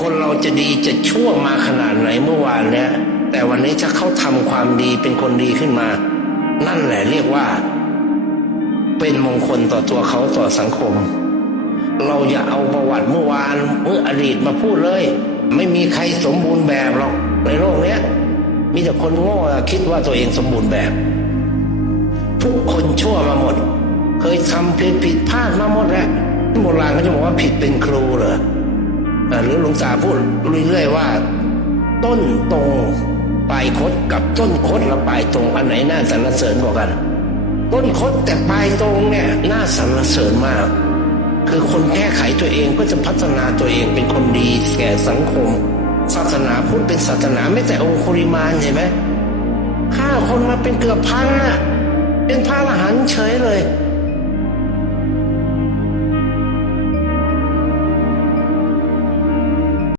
คนเราจะดีจะชั่วมาขนาดไหนเมื่อวานเนี้ยแต่วันนี้ถ้าเขาทำความดีเป็นคนดีขึ้นมา นั่นแหละเรียกว่า เป็นมงคลต่อตัวเขาต่อสังคม เราอย่าเอาประวัติเมื่อวานเมื่ออดีตมาพูดเลย ไม่มีใครสมบูรณ์แบบหรอกในโลกเนี้ย มีแต่คนโง่คิดว่าตัวเองสมบูรณ์แบบทุกคนชั่วมาหมด เคยทำผิดผิดพลาดมาหมดแหล้วโบราณเขาจะบอกว่าผิดเป็นครูเหรอ หรือหลวงตาพูดเรื่อยๆว่า ต้นตรงปลายคดกับต้นคดและปลายตรงอันไหนน่าสรรเสริญกว่ากัน ต้นคดแต่ปลายตรงเนี่ยน่าสรรเสริญมาก คือคนแก้ไขตัวเองก็จะพัฒนาตัวเองเป็นคนดีแก่สังคม ศาสนาพุทธเป็นศาสนาไม่แต่องคุริมานเห็นไหมฆ่าคนมาเป็นเกือบพันน่ะเป็นพระอรหันต์เฉยเลย